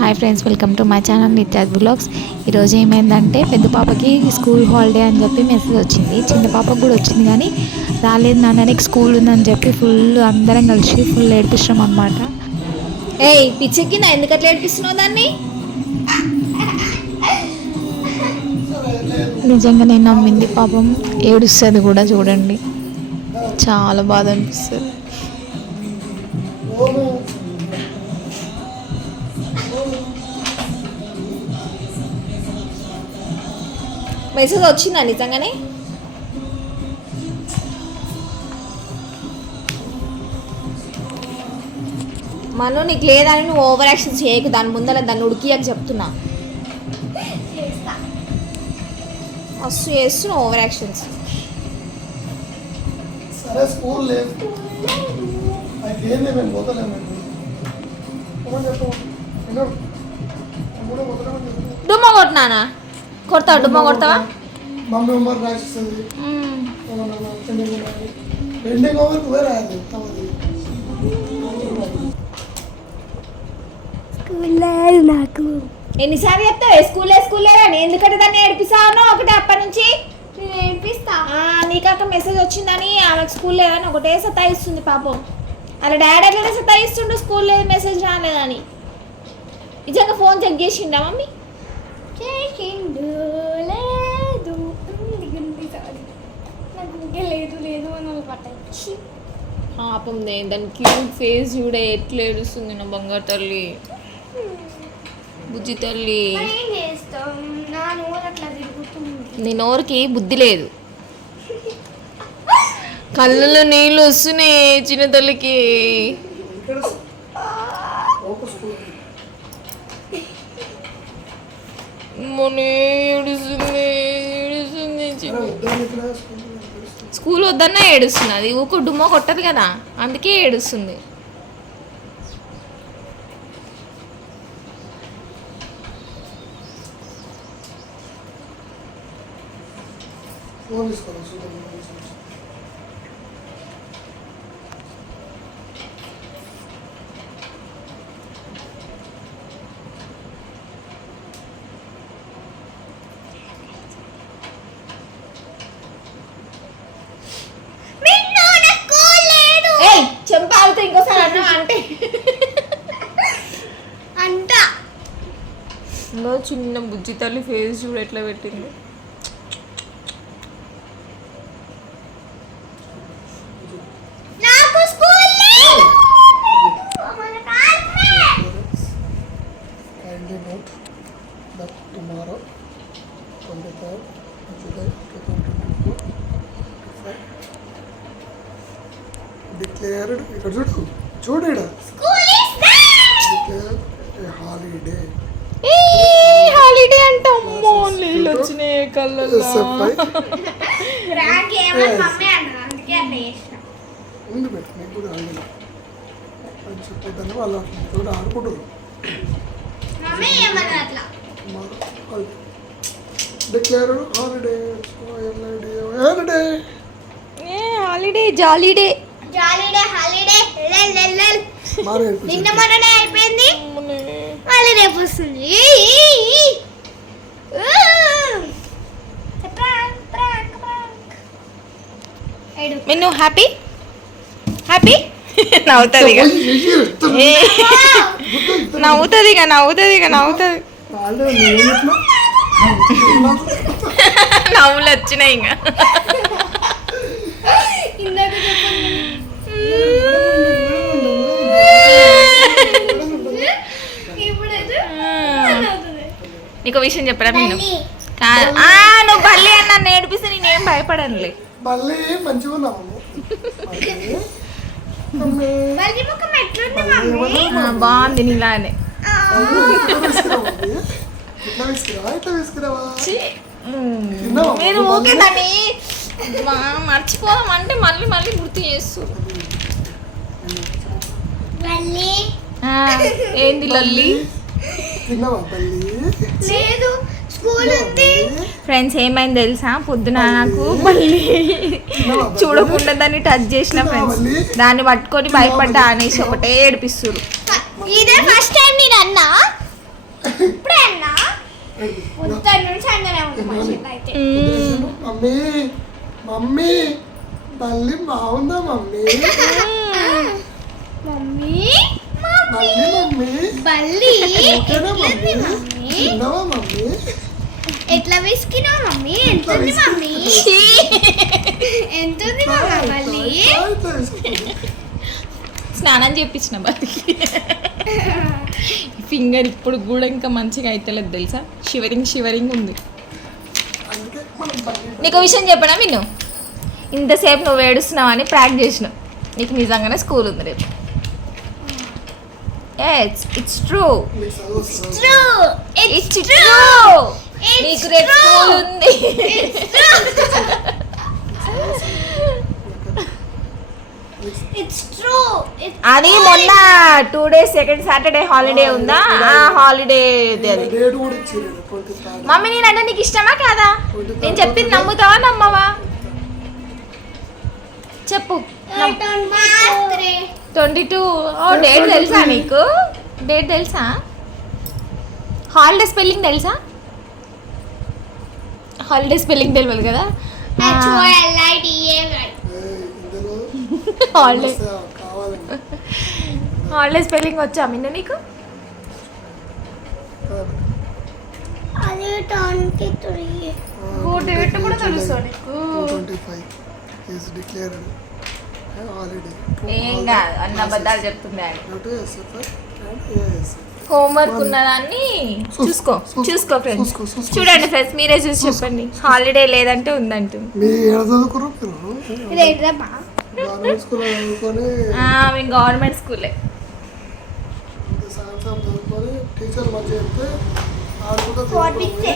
Hi friends, welcome to my channel Nithya's blogs. ఈరోజు ఏమైందంటే పెద్ద పాపకి స్కూల్ హాలిడే అని చెప్పి మెసేజ్ వచ్చింది. చిన్న పాపకు కూడా వచ్చింది కానీ రాలేదు నాన్న, నీకు స్కూల్ ఉందని చెప్పి ఫుల్ అందరం కలిసి ఫుల్ ఏడిపిస్తాం అనమాట. ఏయ్ పిచ్చెక్కిందా? ఎందుకు అట్లా ఏడిపిస్తున్నావు దాన్ని? నిజంగా నేను నమ్మింది, పాపం ఏడుస్తుంది కూడా. చూడండి, చాలా బాధ అనిపిస్తుంది. మెసేజ్ వచ్చిందా నిజంగానే? మను నీకు లేదని నువ్వు ఓవర్ యాక్షన్ చేయకు, దాని ముందర దాన్ని ఉడికియని చెప్తున్నా. మస్తు చేస్తున్నావు ఓవర్ యాక్షన్స్. సరే స్కూల్ లేదు, మేము పోతలేము. డుమ్మ కొట్టినానా? కొడతావా? డుమ్మ కొడతావా? మమ్మీ హోంవర్క్ రాసిస్తుంది, పెండింగ్ హోంవర్క్ పోయి రాయాలి. నాకు ఎన్నిసార్లు చెప్తావు స్కూల్ లేదని? ఎందుకంటే దాన్ని ఏడిపిస్తాను ఒకటే అప్పటి నుంచి. నీకాక మెసేజ్ వచ్చిందని ఆమెకు స్కూల్ లేదని ఒకటే సతాయిస్తుంది పాపం. అలా డాడీ అట్లనే సతాయిస్తుండు, స్కూల్ లేదు మెసేజ్ రాలేదని. నిజంగా ఫోన్ చెక్ చేసిండా మమ్మీ? పాపం దాని క్యూట్ ఫేస్ చూడే ఎట్లా ఏడుస్తుంది నా బంగారు తల్లి, బుజ్జి తల్లి. నీ నోరుకి బుద్ధి లేదు, కళ్ళలో నీళ్ళు వస్తున్నాయి చిన్న తల్లికి. స్కూల్ వద్దన్నా ఏడుస్తుంది, అది ఊకు డుమ్మ కొట్టదు కదా, అందుకే ఏడుస్తుంది. చెంపాలతో ఇంకోసారి అన్నా అంటే అంట. ఇంకో చిన్న బుజ్జి తల్లి ఫేస్ చూడు ఎట్లా పెట్టింది. tomorrow 23rd July 2024 declared ఇక్కడ చూడు declared a holiday. హాలిడే అంట. అమ్మో నీళ్ళు వచ్చినాయి కళ్ళల్లో. ముందు పెట్టు, నీకు కూడా హాలిడే అని చెప్పొద్దని వాళ్ళు అట్లా ఆడుకుంటారు. Declared holiday, holiday jolly day. నిన్న మొన్ననే అయిపోయింది, మళ్ళీ రేపు వస్తుంది. మిన్ను హ్యాపీ హ్యాపీ నవ్వుతుంది నవ్వులు వచ్చినాయి ఇంకా. నీకు విషయం చెప్పరా? నేను నువ్వు బల్లి అన్న నేర్పిస్తే నేనేం భయపడనులే. బల్లి మంచిగా ఉన్నాము, బాగుంది నీలానే. మీరు ఓకే దాన్ని మర్చిపోదాం అంటే మళ్ళీ మళ్ళీ గుర్తు చేస్తూ. ఏంది లల్లి? లేదు స్కూల్ ఉంది. ఫ్రెండ్స్ ఏమైంది తెలుసా, పొద్దున నాకు మళ్ళీ చూడకుండా దాన్ని టచ్ చేసిన ఫ్రెండ్స్, దాన్ని పట్టుకొని భయపడ్డా అనేసి ఒకటే ఏడిపిస్తున్నారు. ఇదే ఫస్ట్ టైం నేను అన్నా మమ్మీ మమ్మీ మళ్ళీ బాగుందా మమ్మీ మమ్మీ మళ్ళీ మమ్మీ బల్లి ఓకేనా మమ్మీ మమ్మీ తిన్నావా మమ్మీ ఎట్లా విసికినా మమ్మీ ఎంతుంది మమ్మీ ఎంతుంది మమ్మీ బల్లి ఇట్లా వేసుకుంటా. స్నానం చేయించిన బతికి ఫింగర్ ఇప్పుడు కూడా ఇంకా మంచిగా అయితలేదు తెలుసా, షివరింగ్ ఉంది. అందుకే మనం బయట నీకు ఒక విషయం చెప్పనా విను, ఇంతసేపు నువ్వు ఏడుస్తున్నావు అని ప్రాక్ చేసినావు, నీకు నిజంగానే స్కూల్ ఉంది రేపు. ఇట్స్ ట్రూ, మీకు చదువు వస్తుందా? True. ఇట్స్ ట్రూ, నీకు రేపు స్కూల్ ఉంది. It's true. అది మొన్న 2 days సెకండ్ సాటర్డే హాలిడే ఉందా, ఆ హాలిడే అది. డేట్ కూడా ఇచ్చారు 23rd. మమ్మీ నేనంటే నీకు ఇష్టమా కాదా, నేను చెప్పింది నమ్ముతావా నమ్మవా చెప్పు. 22 డేట్ తెలుసా నీకు, డేట్ తెలుసా, హాలిడే స్పెల్లింగ్ తెలుసా, హాలిడే స్పెల్లింగ్ తెలియదు కదా. ఇందులో హాలిడే వస్తే కావాలండి హాలిడే స్పెల్లింగ్ వచ్చా మిన్న నీకు. అది 23. డేట్ కూడా తెలుసా నీకు. 25 is declared holiday. ఏం కాదు అన్న అబద్ధాలు చెప్తుంది ఆయన. Due to SFR and ASF. Homework ఉన్నదాన్ని చూసుకో చూసుకో ఫ్రెండ్స్, చూసుకో. చూడండి ఫ్రెండ్స్ మీరే చూసి చెప్పండి, హాలిడే లేదంటే ఉందంటుంది. మీరు ఏడ చదువుకున్నారు మీరు ఇదేంటమ్మా గవర్నమెంట్ స్కూల్లో చదువుకొని మేము గవర్నమెంట్ స్కూలే. సాయంత్రం చదువుకొని టీచర్ మంచిగా చెప్తే ఆడుకుంటూ పంపిస్తే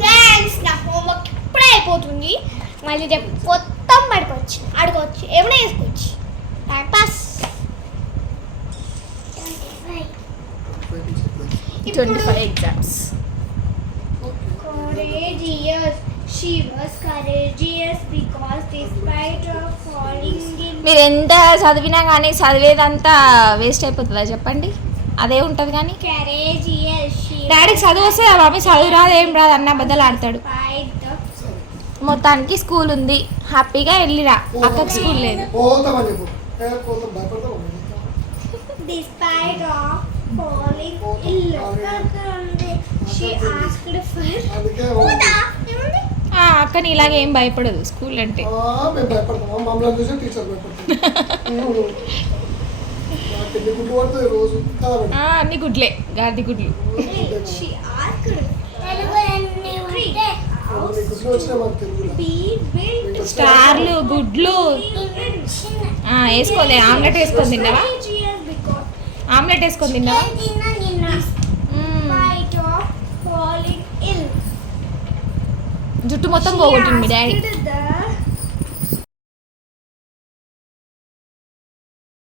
ఫ్రెండ్స్ నా హోంవర్క్ ఇప్పుడే అయిపోతుంది, మళ్ళీ రేపు మొత్తం పడుకోవచ్చు ఆడుకోవచ్చు ఏమైనా వేసుకోవచ్చు time pass. 25 exams. Courageous. She was courageous because despite of falling in మీరు ఎంత చదివినా కానీ చదివేదంతా వేస్ట్ అయిపోతుందా చెప్పండి, అదే ఉంటుంది కానీ. courageous she డాడీకి చదువు వస్తే ఆ బాబాయ్ చదువు రాదు ఏం రాదు అన్న బద్దలు ఆడతాడు. despite the మొత్తానికి స్కూల్ ఉంది, హ్యాపీగా వెళ్ళిరా, అక్కకి స్కూల్ లేదు. పోతామని చెప్పు పోతాం భయపడతాం despite of falling ill she asked for అందుకే పోతా ఏముంది అక్కని ఇలాగే ఏం భయపడదు స్కూల్ అంటే. మేము భయపడతాం మమ్మల్ని చూసి టీచర్ భయపడతాం నాకు ఎన్ని గుడ్లు పడుతుంది రోజు కదా మేడం? అన్ని గుడ్లే, గార్ది గుడ్లు. she asked తెలుగు అన్ని ఉంటే అన్ని గుడ్లు వచ్చినా మాకు తెలుగులో be built స్టార్లు గుడ్లు వేసుకోండి, ఆమ్లెట్ వేసుకొని తిన్నావా, courageous because ఆమ్లెట్ వేసుకొని తిన్నావా. despite of falling ill జుట్టు మొత్తం పోగొట్టింది మీ డాడీ. she asked